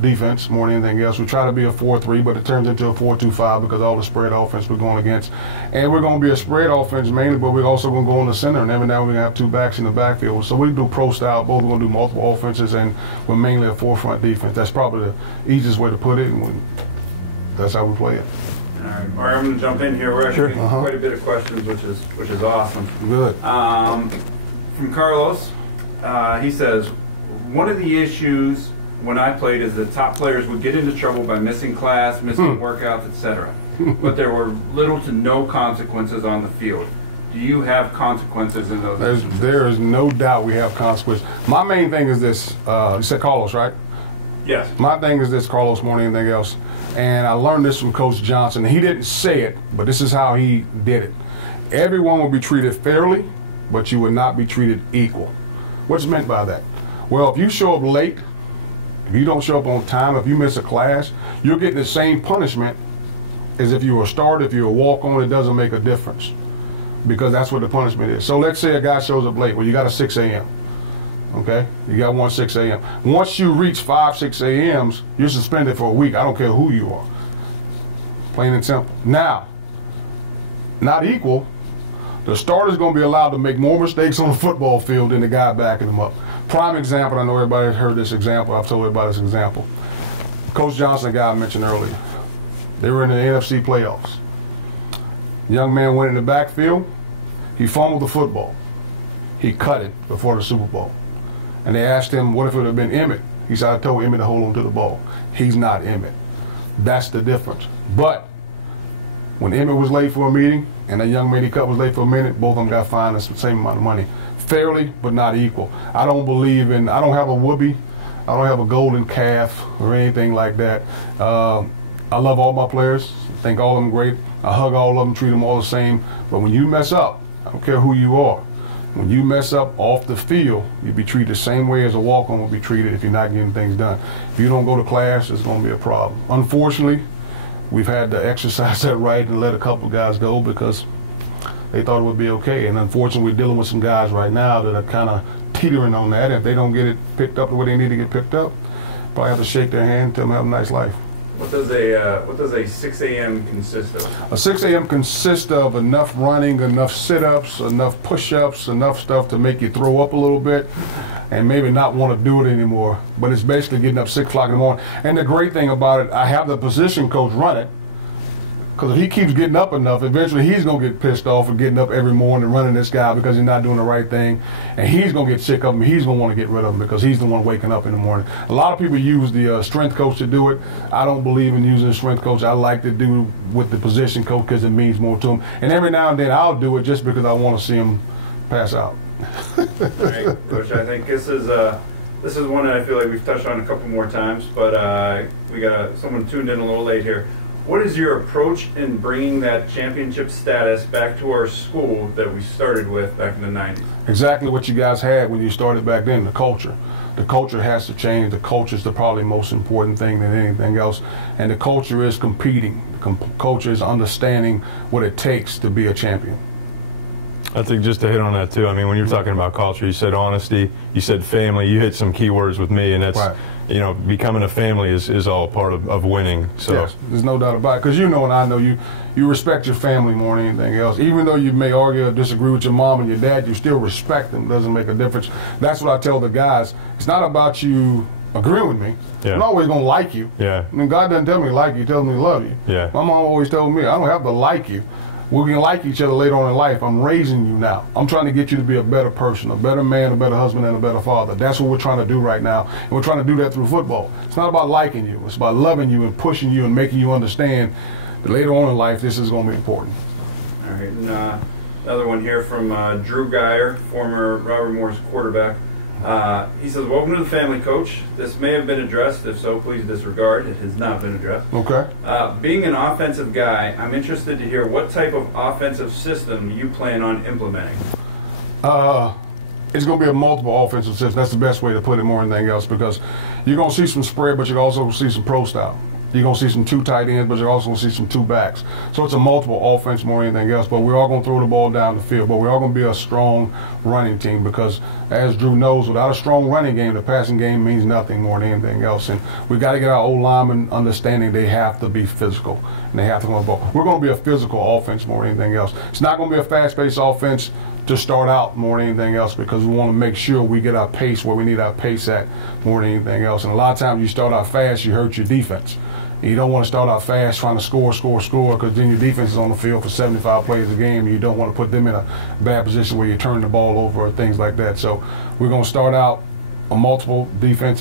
defense more than anything else. We try to be a 4-3, but it turns into a 4-2-5 because of all the spread offense we're going against. And we're going to be a spread offense mainly, but we're also going to go in the center, and every now and then we're going to have two backs in the backfield. So we do pro style, both. We're going to do multiple offenses, and we're mainly a four-front defense. That's probably the easiest way to put it, and that's how we play it. All right, I'm going to jump in here. We're actually getting quite a bit of questions, which is awesome. Good. From Carlos, he says, one of the issues when I played is that top players would get into trouble by missing class, missing workouts, etc. But there were little to no consequences on the field. Do you have consequences in those instances? There is no doubt we have consequences. My main thing is this. You said Carlos, right? Yes. My thing is this, Carlos, more than anything else. And I learned this from Coach Johnson. He didn't say it, but this is how he did it. Everyone will be treated fairly, but you will not be treated equal. What's meant by that? Well, if you show up late, if you don't show up on time, if you miss a class, you're getting the same punishment as if you were a starter. If you're a walk-on, it doesn't make a difference, because that's what the punishment is. So let's say a guy shows up late. Well, you got a 6 a.m., okay? You got one 6 a.m. Once you reach 5, 6 a.m.s, you're suspended for a week. I don't care who you are. Plain and simple. Now, not equal, the starter's going to be allowed to make more mistakes on the football field than the guy backing them up. Prime example, I know everybody heard this example. I've told everybody this example. Coach Johnson, the guy I mentioned earlier, they were in the NFC playoffs. Young man went in the backfield. He fumbled the football. He cut it before the Super Bowl. And they asked him, what if it would have been Emmett? He said, I told Emmett to hold on to the ball. He's not Emmett. That's the difference. But when Emmett was late for a meeting and that young man he cut was late for a minute, both of them got fined the same amount of money. Fairly, but not equal. I don't believe in, I don't have a whoopee. I don't have a golden calf or anything like that. I love all my players. I think all of them great. I hug all of them, treat them all the same. But when you mess up, I don't care who you are. When you mess up off the field, you'll be treated the same way as a walk-on will be treated if you're not getting things done. If you don't go to class, it's going to be a problem. Unfortunately, we've had to exercise that right and let a couple of guys go because they thought it would be okay. And unfortunately, we're dealing with some guys right now that are kind of teetering on that. If they don't get it picked up the way they need to get picked up, probably have to shake their hand and tell them have a nice life. What does a 6 a.m. consist of? A 6 a.m. consists of enough running, enough sit-ups, enough push-ups, enough stuff to make you throw up a little bit and maybe not want to do it anymore. But it's basically getting up 6 o'clock in the morning. And the great thing about it, I have the position coach run it, because if he keeps getting up enough, eventually he's going to get pissed off for getting up every morning and running this guy because he's not doing the right thing. And he's going to get sick of him. He's going to want to get rid of him because he's the one waking up in the morning. A lot of people use the strength coach to do it. I don't believe in using the strength coach. I like to do with the position coach because it means more to him. And every now and then I'll do it just because I want to see him pass out. All right, Coach, I think this is one that I feel like we've touched on a couple more times, but we got someone tuned in a little late here. What is your approach in bringing that championship status back to our school that we started with back in the 90s? Exactly what you guys had when you started back then, the culture. The culture has to change. The culture is the probably most important thing than anything else. And the culture is competing. The culture is understanding what it takes to be a champion. I think just to hit on that too, I mean, when you're talking about culture, you said honesty, you said family, you hit some key words with me, and that's, right. You know, becoming a family is all part of winning. So yes, there's no doubt about it. Because you know and I know you respect your family more than anything else. Even though you may argue or disagree with your mom and your dad, you still respect them. It doesn't make a difference. That's what I tell the guys. It's not about you agreeing with me. Yeah. I'm not always going to like you. Yeah. I mean, God doesn't tell me to like you. He tells me to love you. Yeah. My mom always told me, I don't have to like you. We're going to like each other later on in life. I'm raising you now. I'm trying to get you to be a better person, a better man, a better husband, and a better father. That's what we're trying to do right now. And we're trying to do that through football. It's not about liking you. It's about loving you and pushing you and making you understand that later on in life, this is going to be important. All right. And another one here from Drew Geyer, former Robert Morris quarterback. He says, welcome to the family, Coach. This may have been addressed. If so, please disregard. It has not been addressed. Okay. Being an offensive guy, I'm interested to hear what type of offensive system you plan on implementing. It's going to be a multiple offensive system. That's the best way to put it more than anything else, because you're going to see some spread, but you're also going to see some pro style. You're going to see some 2 tight ends, but you're also going to see some 2 backs. So it's a multiple offense more than anything else. But we're all going to throw the ball down the field. But we're all going to be a strong running team because, as Drew knows, without a strong running game, the passing game means nothing more than anything else. And we've got to get our O-linemen understanding they have to be physical and they have to run the ball. We're going to be a physical offense more than anything else. It's not going to be a fast-paced offense to start out more than anything else, because we want to make sure we get our pace where we need our pace at more than anything else. And a lot of times you start out fast, you hurt your defense. You don't want to start out fast trying to score, because then your defense is on the field for 75 plays a game, and you don't want to put them in a bad position where you turn the ball over or things like that. So we're going to start out a multiple offense,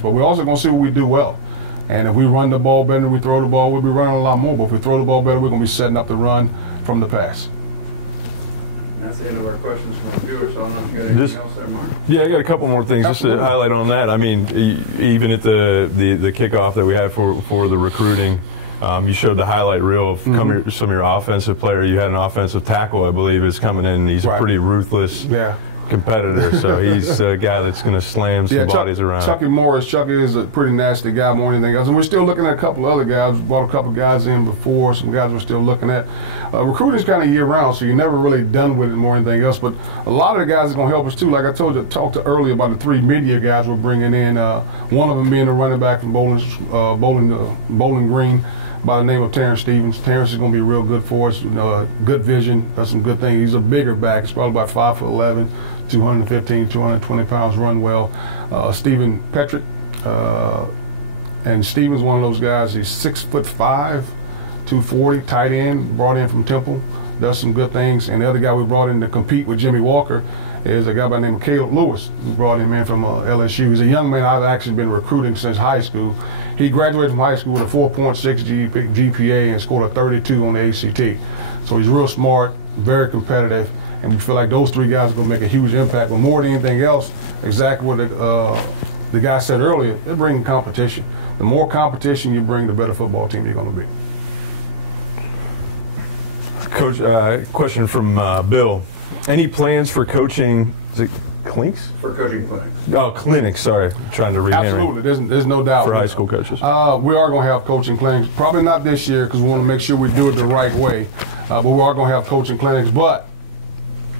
but we're also going to see what we do well. And if we run the ball better, we throw the ball, we'll be running a lot more. But if we throw the ball better, we're going to be setting up the run from the pass. That's the end of our questions from the viewers. So I don't know if you got anything else there, Mark. Yeah, I got a couple more things just to highlight on that. I mean, even at the kickoff that we had for the recruiting, you showed the highlight reel of some of your offensive player. You had an offensive tackle, I believe, is coming in. He's a pretty ruthless competitor, so he's a guy that's going to slam some bodies around. Chucky Morris. Chucky is a pretty nasty guy more than anything else. And we're still looking at a couple other guys. We brought a couple guys in before, some guys we're still looking at. Recruiting is kind of year-round, so you're never really done with it more than anything else. But a lot of the guys are going to help us, too. Like I told you, talked earlier about the 3 media guys we're bringing in, one of them being a running back from Bowling Green by the name of Terrence Stevens. Terrence is going to be real good for us, good vision, does some good things. He's a bigger back. He's probably about 5'11", 215, 220 pounds, run well. Stephen Petrick, and Stephen's one of those guys. He's 6'5", 240, tight end, brought in from Temple, does some good things. And the other guy we brought in to compete with Jimmy Walker is a guy by the name of Caleb Lewis. We brought him in from LSU. He's a young man I've actually been recruiting since high school. He graduated from high school with a 4.6 GPA and scored a 32 on the ACT. So he's real smart, very competitive, and we feel like those 3 guys are going to make a huge impact. But more than anything else, exactly what the guy said earlier, they're bringing competition. The more competition you bring, the better football team you're going to be. Coach, question from Bill. Any plans for coaching clinks? For coaching clinics. Oh, clinics. Sorry, trying to read. Absolutely, there's no doubt. For high school coaches. We are going to have coaching clinics. Probably not this year because we want to make sure we do it the right way. But we are going to have coaching clinics. But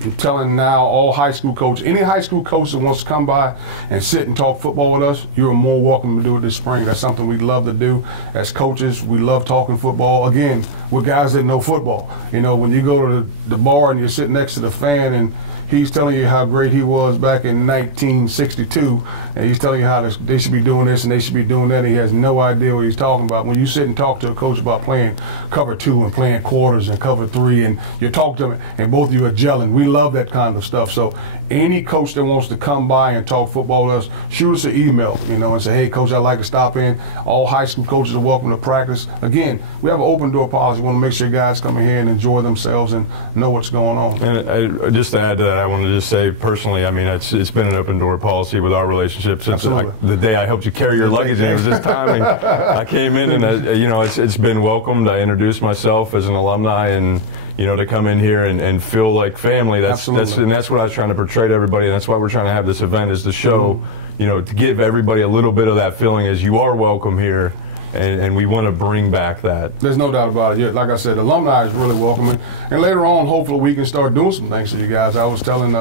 I'm telling now all high school coaches, any high school coach that wants to come by and sit and talk football with us, you're more welcome to do it this spring. That's something we love to do. As coaches, we love talking football. Again, we're guys that know football. You know, when you go to the bar and you're sitting next to the fan and he's telling you how great he was back in 1962, and he's telling you how they should be doing this and they should be doing that, and he has no idea what he's talking about. When you sit and talk to a coach about playing cover 2 and playing quarters and cover 3, and you talk to him, and both of you are gelling, we love that kind of stuff. So any coach that wants to come by and talk football with us, shoot us an email, you know, and say, hey, coach, I'd like to stop in. All high school coaches are welcome to practice. Again, we have an open door policy. We want to make sure guys come in here and enjoy themselves and know what's going on. And just to add to that, I want to just say personally, I mean, it's been an open door policy with our relationship since the day I helped you carry your luggage, and it was just timing. I came in and, you know, it's been welcomed. I introduced myself as an alumni, and you know, to come in here and feel like family. That's what I was trying to portray to everybody, and that's why we're trying to have this event, is to show, you know, to give everybody a little bit of that feeling as you are welcome here. And we want to bring back that. There's no doubt about it. Yeah, like I said, alumni is really welcoming. And later on, hopefully, we can start doing some things for you guys. I was telling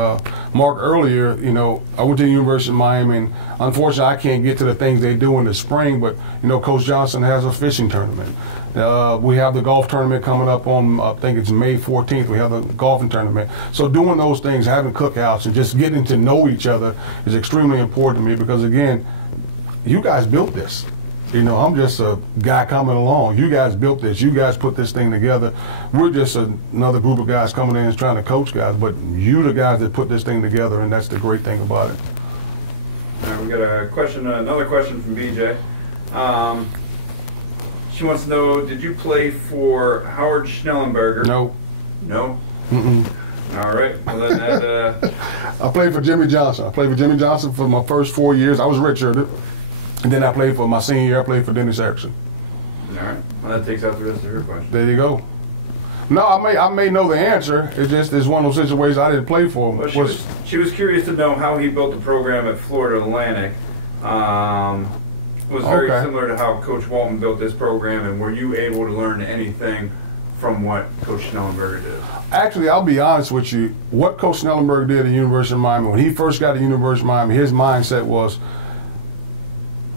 Mark earlier, you know, I went to the University of Miami, and unfortunately, I can't get to the things they do in the spring, but, you know, Coach Johnson has a fishing tournament. We have the golf tournament coming up on, I think it's May 14th. We have the golfing tournament. So doing those things, having cookouts, and just getting to know each other is extremely important to me because, again, you guys built this. You know, I'm just a guy coming along. You guys built this. You guys put this thing together. We're just another group of guys coming in and trying to coach guys, but you the guys that put this thing together, and that's the great thing about it. All right, we got a question, another question from BJ. She wants to know, did you play for Howard Schnellenberger? No. No? Mm-mm. All right. Well, then that, I played for Jimmy Johnson. I played for Jimmy Johnson for my first 4 years. I was redshirted. And then I played for my senior year, I played for Dennis Erickson. All right. Well, that takes out the rest of your question. There you go. No, I may know the answer. It's one of those situations I didn't play for him. Well, she was curious to know how he built the program at Florida Atlantic. It was very similar to how Coach Walton built this program, and were you able to learn anything from what Coach Schnellenberger did? Actually, I'll be honest with you. What Coach Schnellenberger did at the University of Miami, when he first got to the University of Miami, his mindset was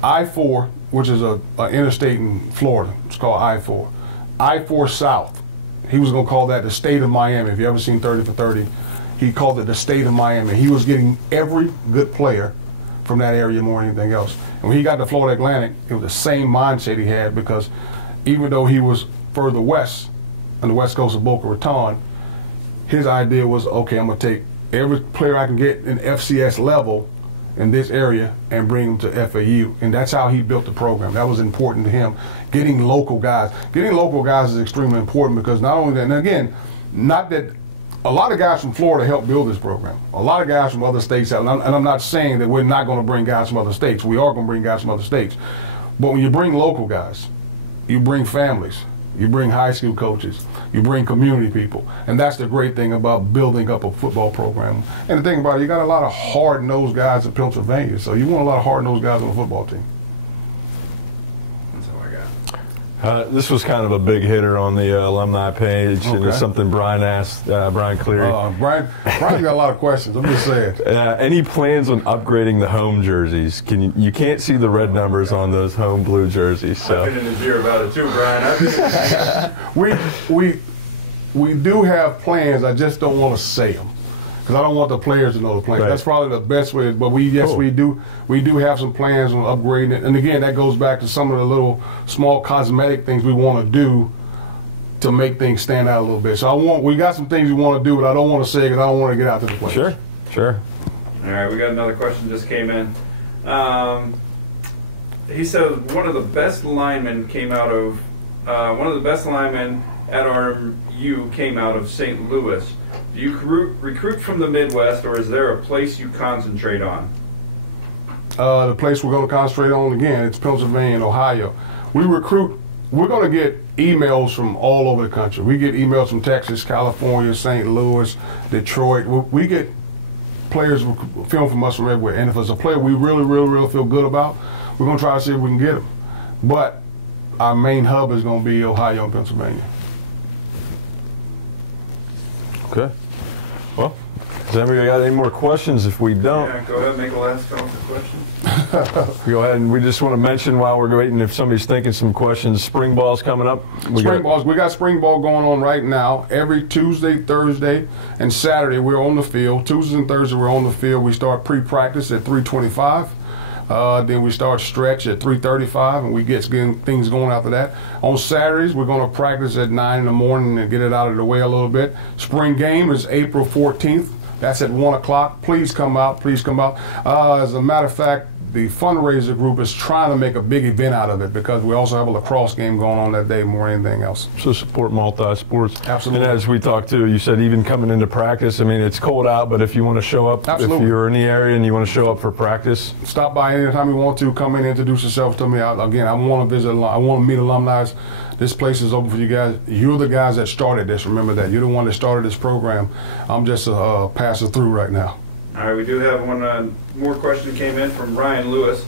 I-4, which is an interstate in Florida. It's called I-4. I-4 South. He was going to call that the state of Miami. If you ever seen 30 for 30, he called it the state of Miami. He was getting every good player from that area more than anything else. And when he got to Florida Atlantic, it was the same mindset he had, because even though he was further west, on the west coast of Boca Raton, his idea was, okay, I'm going to take every player I can get in FCS level in this area and bring them to FAU. And that's how he built the program. That was important to him. Getting local guys. Getting local guys is extremely important, because not only that, and again, not that a lot of guys from Florida helped build this program. A lot of guys from other states have, and I'm not saying that we're not going to bring guys from other states. We are going to bring guys from other states. But when you bring local guys, you bring families, you bring high school coaches, you bring community people. And that's the great thing about building up a football program. And the thing about it, you got a lot of hard-nosed guys in Pennsylvania, so you want a lot of hard-nosed guys on the football team. That's all I got. This was kind of a big hitter on the alumni page, and it's something Brian asked, Brian Cleary. Brian's got a lot of questions, I'm just saying. Any plans on upgrading the home jerseys? You can't see the red numbers on those home blue jerseys. So. I've been in his ear about it too, Brian. We do have plans, I just don't want to say them, because I don't want the players to know the plans. Right. That's probably the best way. But we do have some plans on upgrading it. And again, that goes back to some of the little small cosmetic things we want to do to make things stand out a little bit. So we got some things we want to do, but I don't want to say it because I don't want to get out to the players. Sure. All right, we got another question just came in. He says one of the best linemen at RMU came out of St. Louis. Do you recruit from the Midwest, or is there a place you concentrate on? The place we're going to concentrate on, again, it's Pennsylvania and Ohio. We recruit, we're going to get emails from all over the country. We get emails from Texas, California, St. Louis, Detroit. We get players film from us from everywhere. And if it's a player we really feel good about, we're going to try to see if we can get him. But our main hub is going to be Ohio and Pennsylvania. Okay. Well, does anybody got any more questions? If we don't, Yeah, go ahead and make a last call for questions. go ahead. And we just want to mention while we're waiting, if somebody's thinking some questions, spring ball's coming up. We got spring ball going on right now. Every Tuesday, Thursday, and Saturday we're on the field. Tuesdays and Thursdays we're on the field. We start pre-practice at 3:25. Then we start stretch at 3:35, and we get things going after that. On Saturdays, we're going to practice at 9 in the morning and get it out of the way a little bit. Spring game is April 14th. That's at 1 o'clock. Please come out. Please come out. As a matter of fact, the fundraiser group is trying to make a big event out of it because we also have a lacrosse game going on that day more than anything else. So support multi-sports. Absolutely. And as we talked to, you said even coming into practice, I mean, it's cold out, but if you want to show up, Absolutely. if you're in the area and you want to show up for practice. Stop by anytime you want to. Come in, introduce yourself to me. Again, I want to visit. I want to meet alumni. This place is open for you guys. You're the guys that started this. Remember that. You're the one that started this program. I'm just a passer through right now. All right, we do have one more question came in from Ryan Lewis,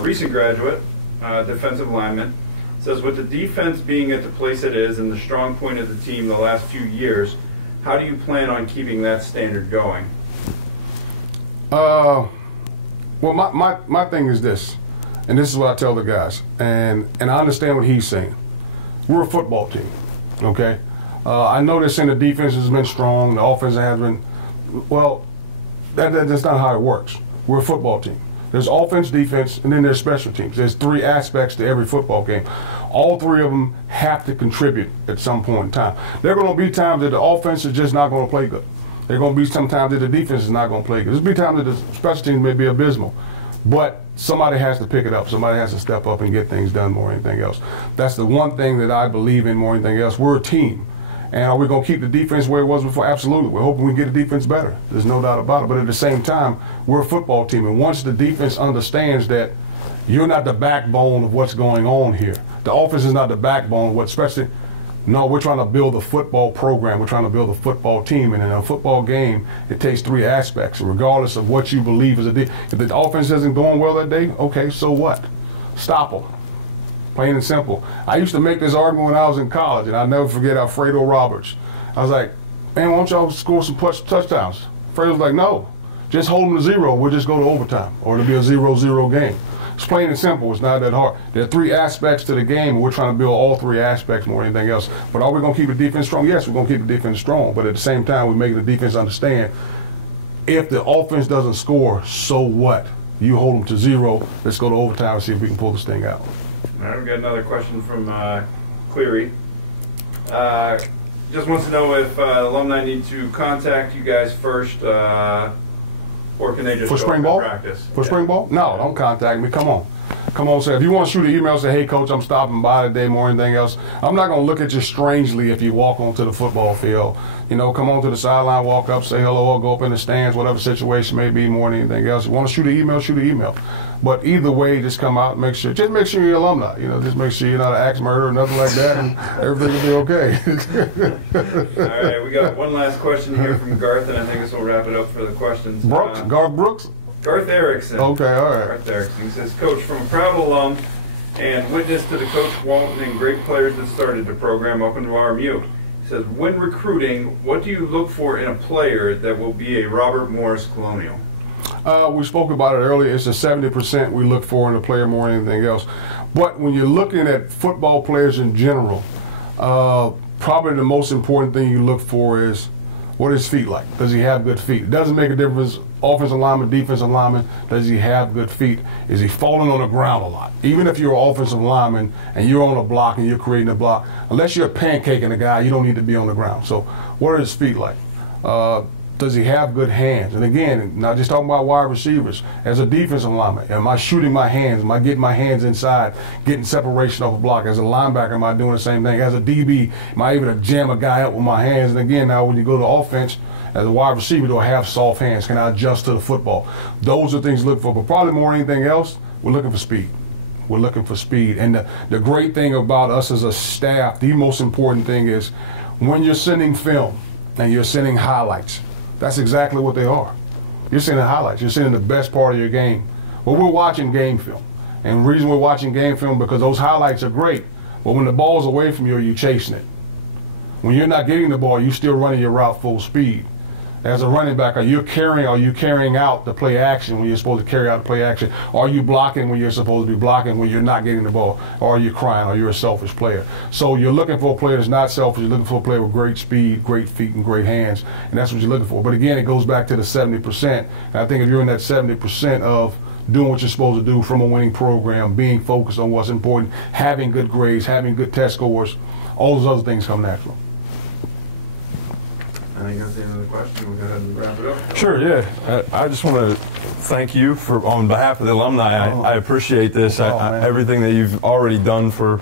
recent graduate, defensive lineman. Says, with the defense being at the place it is and the strong point of the team the last few years, how do you plan on keeping that standard going? Well, my thing is this, and this is what I tell the guys, and I understand what he's saying. We're a football team, okay? I know they're saying the defense has been strong, the offense has been, well, that's not how it works. We're a football team. There's offense, defense, and then there's special teams. There's three aspects to every football game. All three of them have to contribute at some point in time. There are going to be times that the offense is just not going to play good. There are going to be some times that the defense is not going to play good. There's going to be times that the special teams may be abysmal. But somebody has to pick it up. Somebody has to step up and get things done more than anything else. That's the one thing that I believe in more than anything else. We're a team. And are we going to keep the defense where it was before? Absolutely. We're hoping we get the defense better. There's no doubt about it. But at the same time, we're a football team. And once the defense understands that you're not the backbone of what's going on here, the offense is not the backbone of what, especially, no, we're trying to build a football program. We're trying to build a football team. And in a football game, it takes three aspects. regardless of what you believe is if the offense isn't going well that day, okay, so what? Stop them. Plain and simple. I used to make this argument when I was in college, and I'll never forget Alfredo Roberts. I was like, man, why don't y'all score some touchdowns? Alfredo was like, no, just hold them to 0. We'll just go to overtime, or it'll be a 0-0 game. It's plain and simple. It's not that hard. There are three aspects to the game, and we're trying to build all three aspects more than anything else. But are we going to keep the defense strong? Yes, we're going to keep the defense strong. But at the same time, we make the defense understand if the offense doesn't score, so what? You hold them to 0. Let's go to overtime and see if we can pull this thing out. All right, we've got another question from Cleary. Just wants to know if alumni need to contact you guys first, or can they just for show spring up ball? at practice? For spring ball? No, don't contact me. Come on. Come on, say if you want to shoot an email, say, hey, coach, I'm stopping by today, more than anything else. I'm not going to look at you strangely if you walk onto the football field. You know, come onto the sideline, walk up, say hello, or go up in the stands, whatever situation may be, more than anything else. You want to shoot an email, shoot an email. But either way, just come out and make sure you're alumni. You know, just make sure you're not an axe murderer or nothing like that, and everything will be okay. All right, we got one last question here from Garth, and I think this will wrap it up for the questions. Garth Brooks? Garth Erickson. Okay, all right. Garth Erickson. He says, Coach, from a proud alum and witness to the Coach Walton and great players that started the program up in RMU. He says, when recruiting, what do you look for in a player that will be a Robert Morris Colonial? We spoke about it earlier. It's a 70% we look for in a player more than anything else. But when you're looking at football players in general, probably the most important thing you look for is what are his feet like? Does he have good feet? It doesn't make a difference, offensive lineman, defensive lineman, does he have good feet? Is he falling on the ground a lot? Even if you're an offensive lineman and you're on a block and you're creating a block, unless you're pancaking a guy, you don't need to be on the ground. So what are his feet like? Does he have good hands? And again, not just talking about wide receivers. As a defensive lineman, am I shooting my hands? Am I getting my hands inside, getting separation off a block? As a linebacker, am I doing the same thing? As a DB, am I able to jam a guy up with my hands? And again, now when you go to offense, as a wide receiver, do I have soft hands? Can I adjust to the football? Those are things to look for. But probably more than anything else, we're looking for speed. We're looking for speed. And the great thing about us as a staff, the most important thing is when you're sending film and you're sending highlights, that's exactly what they are. You're seeing the highlights. You're seeing the best part of your game. Well, we're watching game film. And the reason we're watching game film because those highlights are great. But when the ball's away from you, you're chasing it. When you're not getting the ball, you're still running your route full speed. As a running back, are you carrying out the play action when you're supposed to carry out the play action? Are you blocking when you're supposed to be blocking when you're not getting the ball? Or are you crying? Or you're a selfish player? So you're looking for a player that's not selfish. You're looking for a player with great speed, great feet, and great hands. And that's what you're looking for. But again, it goes back to the 70%. And I think if you're in that 70% of doing what you're supposed to do from a winning program, being focused on what's important, having good grades, having good test scores, all those other things come natural. I think that's the end of the question. We'll go ahead and wrap it up. Sure, yeah. I just want to thank you on behalf of the alumni. I appreciate this. Everything that you've already done for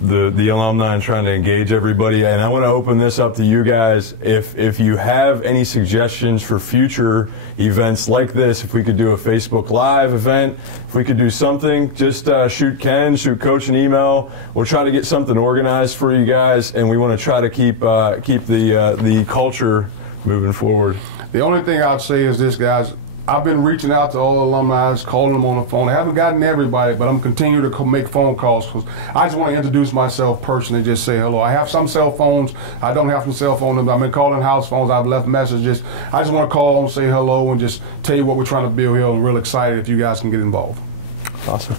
the alumni and trying to engage everybody. And I want to open this up to you guys. If you have any suggestions for future events like this, if we could do a Facebook Live event, if we could do something, just shoot Coach an email. We'll try to get something organized for you guys, and we want to try to keep the culture moving forward. The only thing I'd say is this, guys. I've been reaching out to all the alumni, calling them on the phone. I haven't gotten everybody, but I'm continuing to make phone calls because I just want to introduce myself personally, just say hello. I have some cell phones. I don't have some cell phone numbers. I've been calling house phones. I've left messages. I just want to call and say hello and just tell you what we're trying to build here. I'm real excited if you guys can get involved. Awesome.